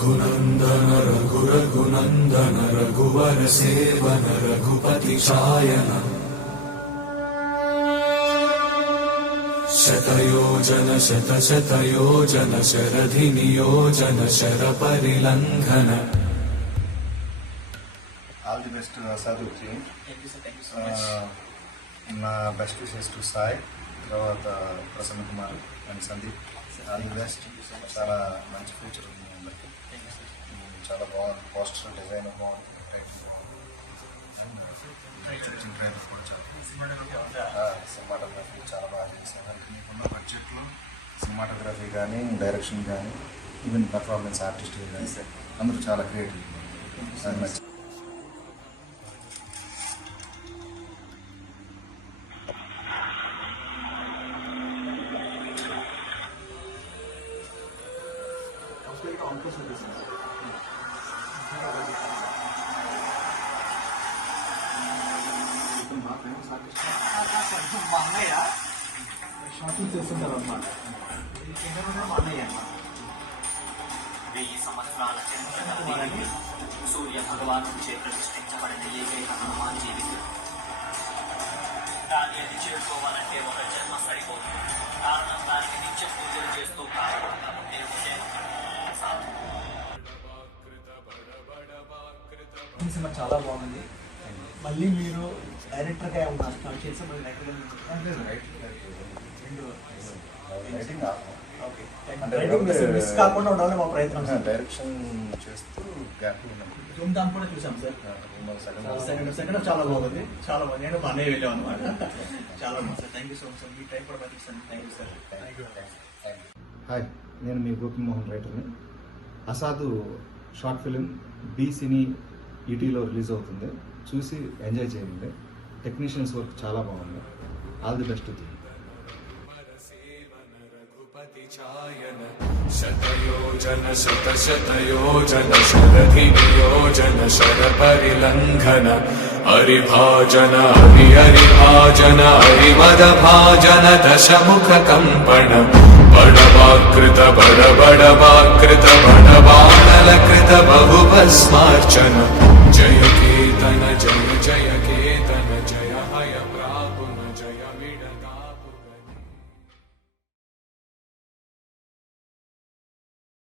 रघुनंदन रघुरघुनंदन रघुवर सेवन रघुपति चायन शतयोजन शतशतयोजन शरधि नियोजन शर परिलंघन. All the best to Sadhu ji. నా బెస్ట్ విషెస్ టు సాయి, తర్వాత Prasanna Kumar and Sandeep. All the best. చాలా మంచి ఫ్యూచర్ ఉంది అందరికి. చాలా బాగుంది, పోస్టర్ డిజైన్ బాగుంది, ట్రైలర్ కూడా సినిమాటోగ్రఫీ చాలా బాగా చేశారు. మీకున్న బడ్జెట్లో సినిమాటోగ్రఫీ కానీ, డైరెక్షన్ కానీ, ఈవెన్ పర్ఫార్మెన్స్ ఆర్టిస్ట్ కానీ అందరూ చాలా క్రియేటివ్. అది నచ్చింది. షాపింగ్ చేస్తుంటారు అన్నమాట. మా అన్నయ్య 1000 సంవత్సరాల చరిత్ర సూర్య భగవాను చే ప్రతిష్ఠించబడిన ఏకైక హనుమాన్ జీవితం. దాన్ని అది చేరుకోవాలంటే ఒక జన్మ సరిపోతుంది. కారణం దానికి నిత్య పూజలు చేస్తూ కారణం సినిమా చాలా బాగుంది. మళ్ళీ మీరు డైరెక్టర్గా ఉన్నారు, స్టార్ట్ చేసి మళ్ళీ డైరెక్టర్గా మిస్ కాకుండా ఉండాలని మా ప్రయత్నం. డైరెక్షన్ చేస్తూ గ్యాప్ ధూమ్ ధామ్ కూడా చూసాం సార్. సెకండ్ చాలా బాగుంది, చాలా బాగుంది. నేను మా అన్నయ్య వెళ్ళాం అనమాట. చాలా బాగుంది sir. Thank you so much sir. మీ టైం కూడా పంపిస్తాను. Thank you sir. హాయ్, నేను మీ గోపి మోహన్ రైటర్ని. Asadhu short film B cine ఈటీలో రిలీజ్ అవుతుంది. చూసి ఎంజాయ్ చేయండి. టెక్నీషియన్స్ వర్క్ చాలా బాగుంది. All the best. शतयोजन शतशतयोजन शरधि नियोजन शर परिलंघन हरिभाजन हरिभाजन हरिमदभाजन दशमुख कंपन बड़वाकृत बड़वाकृत बड़वानलकृत बहुभस्मार्चन जय कीर्तन जय